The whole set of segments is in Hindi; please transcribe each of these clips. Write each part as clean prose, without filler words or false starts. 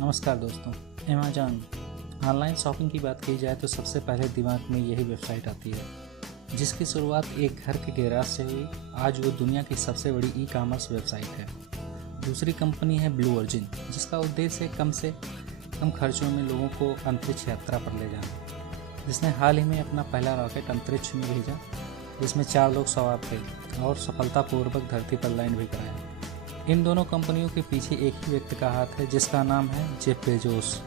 नमस्कार दोस्तों। अमेज़न ऑनलाइन शॉपिंग की बात की जाए तो सबसे पहले दिमाग में यही वेबसाइट आती है, जिसकी शुरुआत एक घर के गैराज से हुई। आज वो दुनिया की सबसे बड़ी ई कॉमर्स वेबसाइट है। दूसरी कंपनी है ब्लू ओरिजिन, जिसका उद्देश्य है कम से कम खर्चों में लोगों को अंतरिक्ष यात्रा पर ले जाना, जिसने हाल ही में अपना पहला रॉकेट अंतरिक्ष में भेजा, जिसमें 4 लोग सवार थे और सफलतापूर्वक धरती पर लैंड भी कराया। इन दोनों कंपनियों के पीछे एक ही व्यक्ति का हाथ है, जिसका नाम है जेफ बेजोस।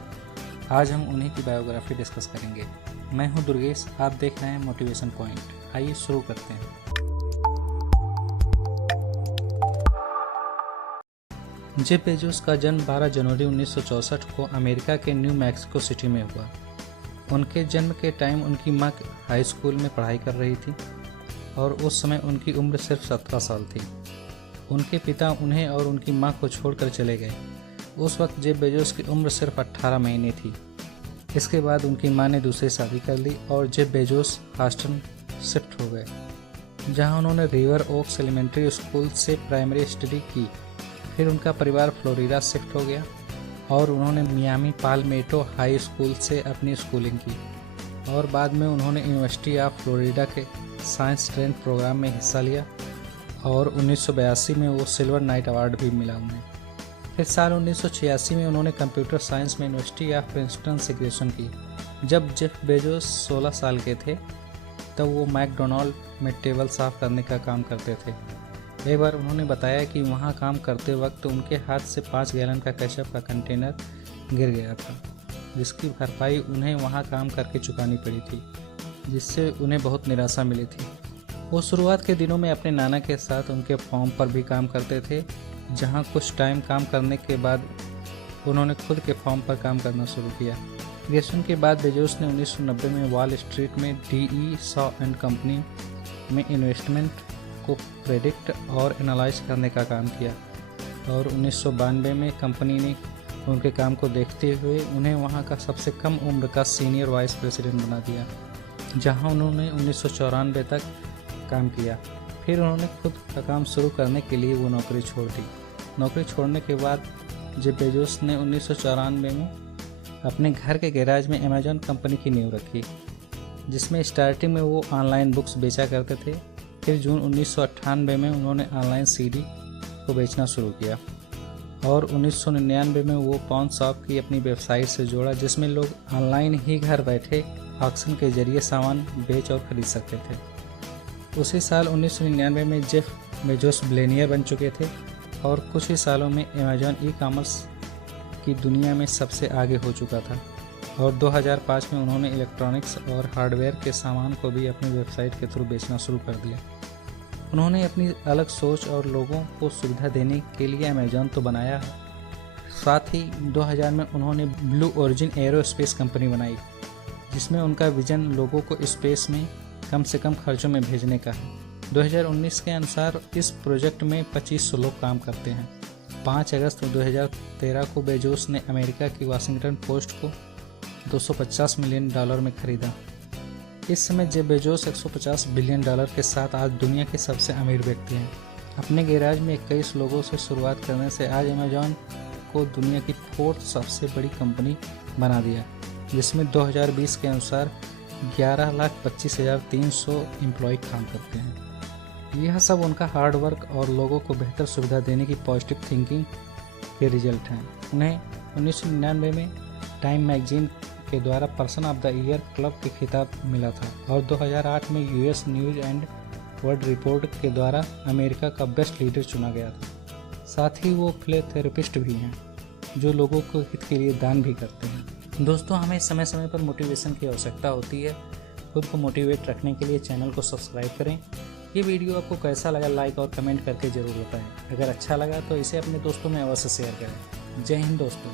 आज हम उन्हीं की बायोग्राफी डिस्कस करेंगे। मैं हूं दुर्गेश, आप देख रहे हैं मोटिवेशन पॉइंट। आइए शुरू करते हैं। जेफ बेजोस का जन्म 12 जनवरी 1964 को अमेरिका के न्यू मैक्सिको सिटी में हुआ। उनके जन्म के टाइम उनकी मां हाई स्कूल में पढ़ाई कर रही थी और उस समय उनकी उम्र सिर्फ 17 साल थी। उनके पिता उन्हें और उनकी मां को छोड़कर चले गए। उस वक्त जेफ बेजोस की उम्र सिर्फ 18 महीने थी। इसके बाद उनकी मां ने दूसरी शादी कर ली और जेफ बेजोस ह्यूस्टन शिफ्ट हो गए, जहां उन्होंने रिवर ओक्स एलिमेंट्री स्कूल से प्राइमरी स्टडी की। फिर उनका परिवार फ्लोरिडा शिफ्ट हो गया और उन्होंने मियामी पालमेटो हाई स्कूल से अपनी स्कूलिंग की और बाद में उन्होंने यूनिवर्सिटी ऑफ फ्लोरिडा के साइंस ट्रेन प्रोग्राम में हिस्सा लिया और 1982 में वो सिल्वर नाइट अवार्ड भी मिला उन्हें। फिर साल 1986 में उन्होंने कंप्यूटर साइंस में यूनिवर्सिटी ऑफ प्रिंसटन से ग्रेजुएशन की। जब जेफ बेजोस 16 साल के थे तब वो मैकडोनाल्ड में टेबल साफ करने का काम करते थे। एक बार उन्होंने बताया कि वहाँ काम करते वक्त उनके हाथ से 5 गैलन का केचप का कंटेनर गिर गया था, जिसकी भरपाई उन्हें वहाँ काम करके चुकानी पड़ी थी, जिससे उन्हें बहुत निराशा मिली थी। वो शुरुआत के दिनों में अपने नाना के साथ उनके फॉर्म पर भी काम करते थे, जहाँ कुछ टाइम काम करने के बाद उन्होंने खुद के फॉर्म पर काम करना शुरू किया। ग्रेजुएशन के बाद बेजोस ने 1990 में वॉल स्ट्रीट में DE Shaw एंड कंपनी में इन्वेस्टमेंट को प्रेडिक्ट और एनालाइज करने का काम किया और 1992 में कंपनी ने उनके काम को देखते हुए उन्हें वहाँ का सबसे कम उम्र का सीनियर वाइस प्रेसिडेंट बना दिया, जहाँ उन्होंने 1994 तक काम किया। फिर उन्होंने खुद का काम शुरू करने के लिए वो नौकरी छोड़ दी। नौकरी छोड़ने के बाद जेफ बेजोस ने 1994 में अपने घर के गैराज में अमेज़न कंपनी की नींव रखी, जिसमें स्टार्टिंग में वो ऑनलाइन बुक्स बेचा करते थे। फिर जून 1998 में उन्होंने ऑनलाइन CD को बेचना शुरू किया और 1999 में वो पॉन शॉप की अपनी वेबसाइट से जोड़ा, जिसमें लोग ऑनलाइन ही घर बैठे ऑक्शन के जरिए सामान बेच और खरीद सकते थे। उसी साल 1999 में जेफ बेजोस बिलियनियर बन चुके थे और कुछ ही सालों में अमेज़न ई कॉमर्स की दुनिया में सबसे आगे हो चुका था और 2005 में उन्होंने इलेक्ट्रॉनिक्स और हार्डवेयर के सामान को भी अपनी वेबसाइट के थ्रू बेचना शुरू कर दिया। उन्होंने अपनी अलग सोच और लोगों को सुविधा देने के लिए अमेज़न तो बनाया है, साथ ही 2000 में उन्होंने ब्लू ओरिजिन एरोस्पेस कंपनी बनाई, जिसमें उनका विजन लोगों को स्पेस में कम से कम खर्चों में भेजने का है। 2019 के अनुसार इस प्रोजेक्ट में 2500 लोग काम करते हैं। 5 अगस्त 2013 को बेजोस ने अमेरिका की वाशिंगटन पोस्ट को $250 मिलियन में खरीदा। इस समय जेफ बेजोस $150 बिलियन के साथ आज दुनिया के सबसे अमीर व्यक्ति हैं। अपने गैराज में 21 लोगों से शुरुआत करने से आज अमेज़न को दुनिया की 4th सबसे बड़ी कंपनी बना दिया, जिसमें 2020 के अनुसार 11,25,300 एम्प्लॉय काम करते हैं। यह सब उनका हार्ड वर्क और लोगों को बेहतर सुविधा देने की पॉजिटिव थिंकिंग के रिजल्ट हैं। उन्हें 1999 में टाइम मैगजीन के द्वारा person of the year club के खिताब मिला था और 2008 में US news and world report के द्वारा अमेरिका का बेस्ट लीडर चुना गया था। साथ ही वो फिजियोथेरेपिस्ट भी हैं, जो लोगों को हित के लिए दान भी करते हैं। दोस्तों, हमें समय समय पर मोटिवेशन की आवश्यकता होती है। खुद को मोटिवेट रखने के लिए चैनल को सब्सक्राइब करें। ये वीडियो आपको कैसा लगा लाइक और कमेंट करके ज़रूर बताएं। अगर अच्छा लगा तो इसे अपने दोस्तों में अवश्य शेयर करें। जय हिंद दोस्तों।